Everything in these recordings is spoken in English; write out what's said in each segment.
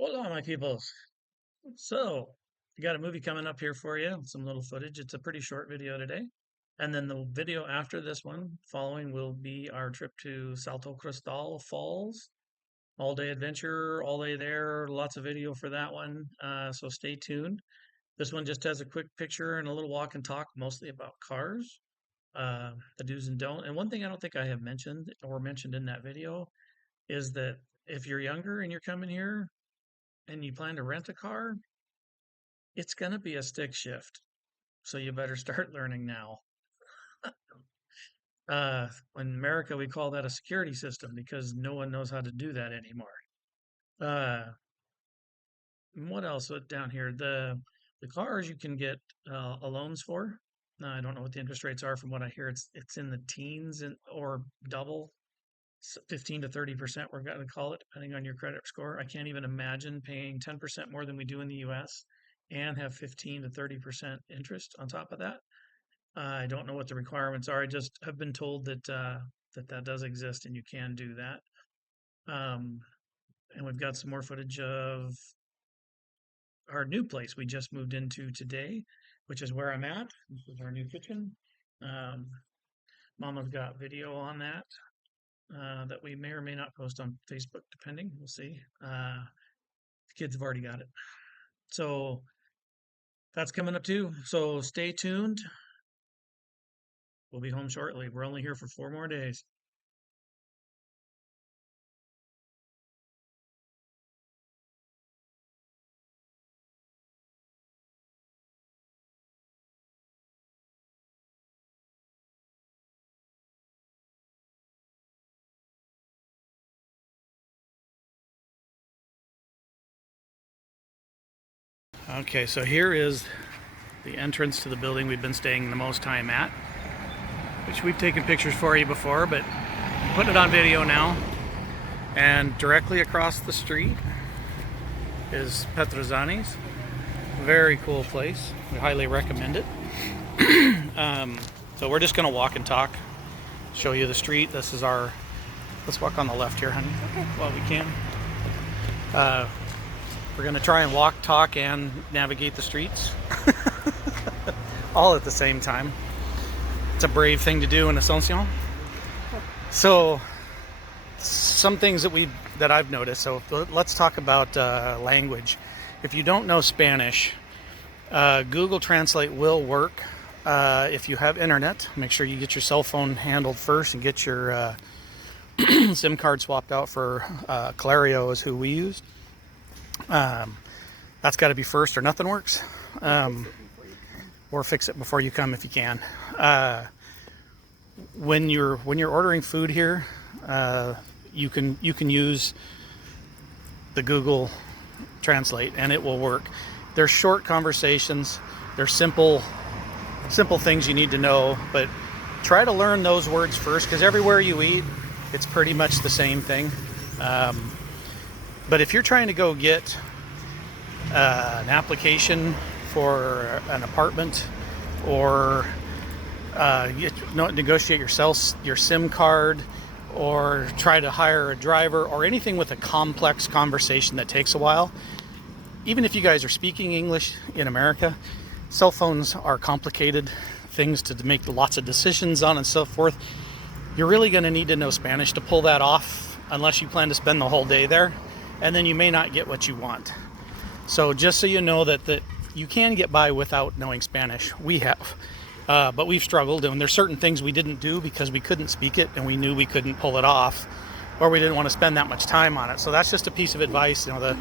Hola, my peoples. So, I got a movie coming up here for you, some little footage. It's a pretty short video today. And then the video after this one, following, will be our trip to Salto Cristal Falls. All day adventure, all day there, lots of video for that one. So stay tuned. This one just has a quick picture and a little walk and talk, mostly about cars, the do's and don't. And one thing I don't think I have mentioned or mentioned in that video is that if you're younger and you're coming here, and you plan to rent a car, it's going to be a stick shift. So you better start learning now. In America, we call that a security system because no one knows how to do that anymore. Uh, what else down here? The cars you can get loans for. I don't know what the interest rates are. From what I hear, it's in the teens or double, 15 to 30%. We're going to call it, depending on your credit score. I can't even imagine paying 10% more than we do in the U.S. and have 15 to 30% interest on top of that. I don't know what the requirements are. I just have been told that does exist and you can do that. Um, and we've got some more footage of our new place we just moved into today, which is where I'm at. This is our new kitchen. Um, Mama's got video on that that we may or may not post on Facebook, depending. We'll see. The kids have already got it. So that's coming up too. So stay tuned. We'll be home shortly. We're only here for 4 more days. Okay, so here is the entrance to the building we've been staying the most time at, which we've taken pictures for you before, but I'm putting it on video now. And directly across the street is Petrozani's. Very cool place. We highly recommend it. So we're just going to walk and talk, show you the street. This is our, let's walk on the left here, honey. Okay. Well, we can. We're going to try and walk, talk, and navigate the streets all at the same time. It's a brave thing to do in Asuncion. So some things that I've noticed. So let's talk about language. If you don't know Spanish, Google Translate will work. If you have internet, make sure you get your cell phone handled first and get your SIM card swapped out for Clario is who we use. That's got to be first or nothing works. Or fix it before you come if you can. When you're ordering food here, you can use the Google Translate and it will work. They're short conversations. They're simple things you need to know, but try to learn those words first because everywhere you eat, it's pretty much the same thing. But if you're trying to go get an application for an apartment or negotiate your SIM card or try to hire a driver or anything with a complex conversation that takes a while, even if you guys are speaking English in America, cell phones are complicated things to make lots of decisions on and so forth. You're really going to need to know Spanish to pull that off unless you plan to spend the whole day there. And then you may not get what you want. So just so you know that you can get by without knowing Spanish. We have. But we've struggled, and there's certain things we didn't do because we couldn't speak it and we knew we couldn't pull it off, or we didn't want to spend that much time on it. So that's just a piece of advice. The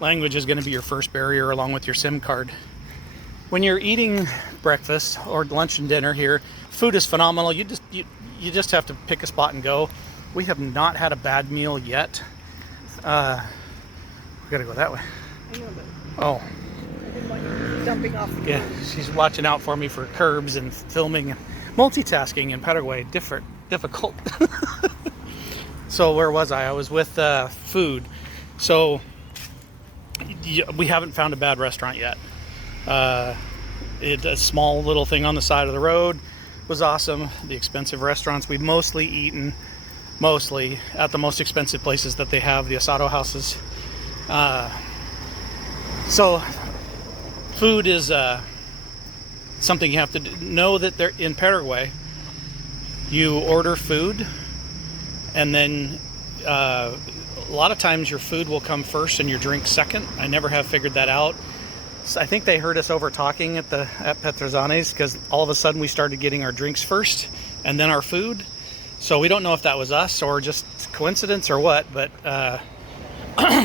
language is going to be your first barrier along with your SIM card. When you're eating breakfast or lunch and dinner here, food is phenomenal. You just have to pick a spot and go. We have not had a bad meal yet. We gotta go that way. I know, but Oh, I didn't want you jumping off the yeah. She's watching out for me for curbs and filming. Multitasking in Paraguay, difficult. So where was I? I was with food. So we haven't found a bad restaurant yet. A small little thing on the side of the road was awesome. The expensive restaurants we've mostly eaten at the most expensive places that they have, the asado houses. So food is something you have to know that they're in Paraguay. You order food, and then a lot of times your food will come first and your drink second. I never have figured that out. So I think they heard us over talking at Petrozanes, because all of a sudden we started getting our drinks first and then our food. So we don't know if that was us or just coincidence or what, but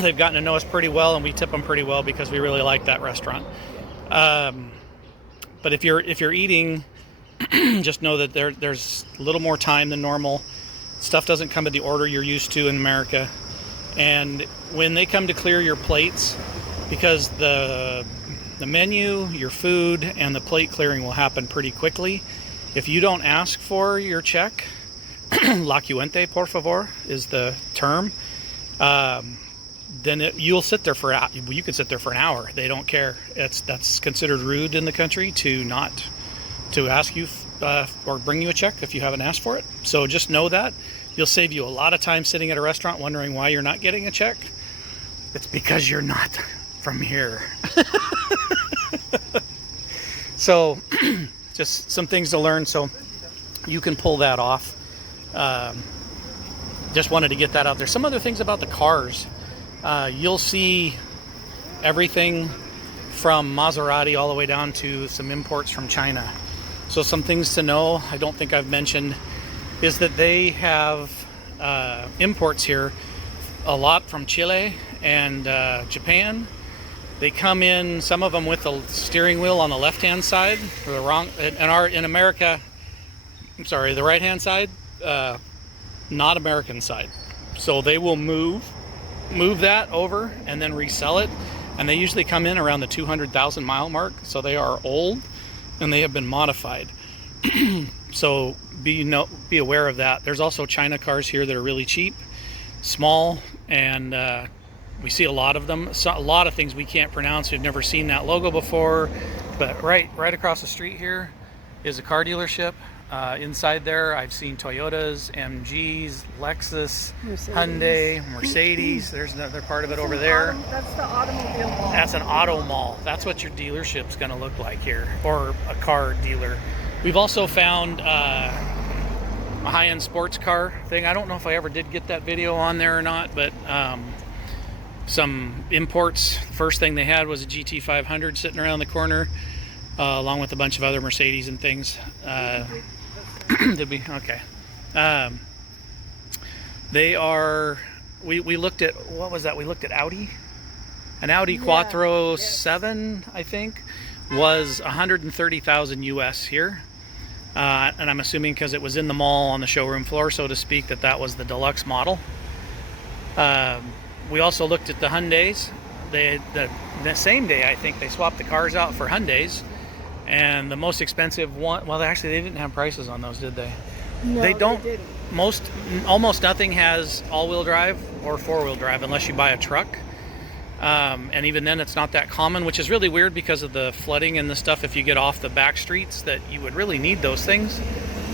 they've gotten to know us pretty well, and we tip them pretty well because we really like that restaurant. But if you're eating, just know that there's a little more time than normal. Stuff doesn't come in the order you're used to in America. And when they come to clear your plates, because the menu, your food, and the plate clearing will happen pretty quickly. If you don't ask for your check, la cuente, por favor, is the term, then you'll sit there you could sit there for an hour. They don't care. That's considered rude in the country to ask you or bring you a check if you haven't asked for it. So just know that. You'll save you a lot of time sitting at a restaurant wondering why you're not getting a check. It's because you're not from here. So just some things to learn so you can pull that off. Just wanted to get that out there. Some other things about the cars. You'll see everything from Maserati all the way down to some imports from China. So some things to know, I don't think I've mentioned, is that they have imports here, a lot from Chile and Japan. They come in, some of them with the steering wheel on the left-hand side, or in America, I'm sorry, the right-hand side, not American side. So they will move that over and then resell it, and they usually come in around the 200,000 mile mark. So they are old and they have been modified. So be aware of that. There's also China cars here that are really cheap, small, and we see a lot of them. So a lot of things we can't pronounce. We've never seen that logo before. But right across the street here is a car dealership. Inside there, I've seen Toyotas, MGs, Lexus, Mercedes. Hyundai, Mercedes. There's another part of it over there. That's the automobile mall. That's an auto mall. That's what your dealership's going to look like here, or a car dealer. We've also found a high-end sports car thing. I don't know if I ever did get that video on there or not, but some imports. First thing they had was a GT500 sitting around the corner, along with a bunch of other Mercedes and things. Did we? Okay. They are. We looked at, what was that? We looked at Audi. An Audi Quattro 7, I think, was 130,000 US here. And I'm assuming because it was in the mall on the showroom floor, so to speak, that was the deluxe model. We also looked at the Hyundais. The same day, I think, they swapped the cars out for Hyundais. And the most expensive one, well, actually, they didn't have prices on those, did they? No, they don't. They didn't. Almost nothing has all-wheel drive or four-wheel drive unless you buy a truck. And even then, it's not that common, which is really weird because of the flooding and the stuff. If you get off the back streets, that you would really need those things.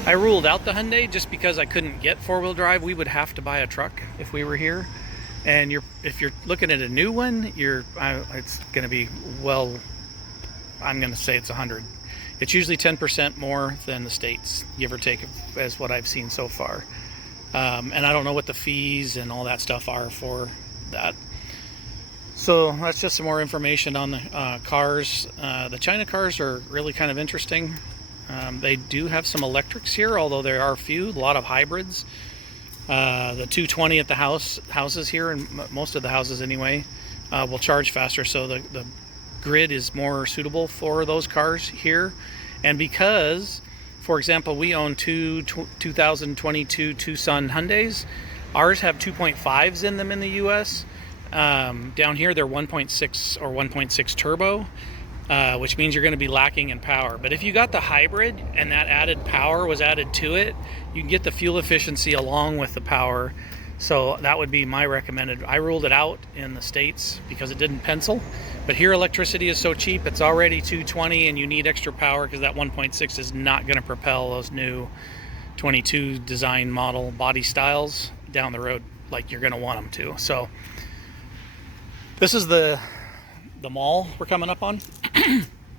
I ruled out the Hyundai just because I couldn't get four-wheel drive. We would have to buy a truck if we were here. And if you're looking at a new one, it's going to be, well, I'm going to say it's 100. It's usually 10% more than the States, give or take, as what I've seen so far. And I don't know what the fees and all that stuff are for that. So that's just some more information on the cars. The China cars are really kind of interesting. They do have some electrics here, although there are a few, a lot of hybrids. The 220 at the houses here, and most of the houses anyway, will charge faster, so the grid is more suitable for those cars here. And because, for example, we own two 2022 Tucson Hyundais, ours have 2.5s in them in the US. Down here they're 1.6 or 1.6 turbo, which means you're going to be lacking in power. But if you got the hybrid and that added power was added to it, you can get the fuel efficiency along with the power. So that would be my recommended. I ruled it out in the States because it didn't pencil. But here electricity is so cheap, it's already 220 and you need extra power because that 1.6 is not going to propel those new 22 design model body styles down the road like you're going to want them to. So this is the the mall we're coming up on,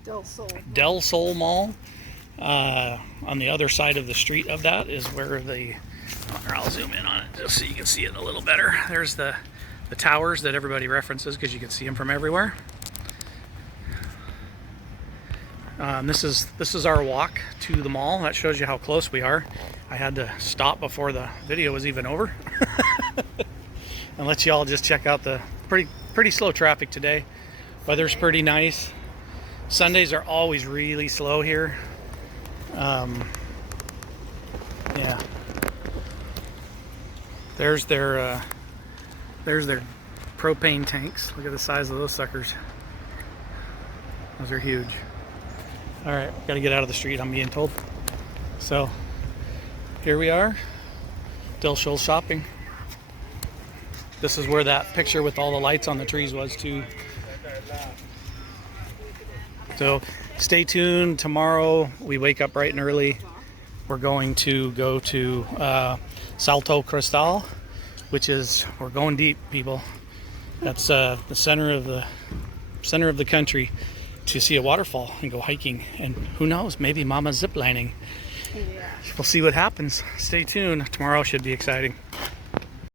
Del Sol. Del Sol Mall. On the other side of the street of that is where I'll zoom in on it just so you can see it a little better. There's the towers that everybody references because you can see them from everywhere. This is our walk to the mall. That shows you how close we are. I had to stop before the video was even over and let you all just check out the pretty slow traffic today. Weather's pretty nice. Sundays are always really slow here. Yeah. There's their propane tanks. Look at the size of those suckers. Those are huge. All right, got to get out of the street, I'm being told. So here we are, Del Sol shopping. This is where that picture with all the lights on the trees was too. So stay tuned. Tomorrow we wake up bright and early. We're going to go to Salto Cristal, which is, we're going deep, people. That's the center of the country, to see a waterfall and go hiking. And who knows, maybe Mama's ziplining. Yeah. We'll see what happens. Stay tuned. Tomorrow should be exciting.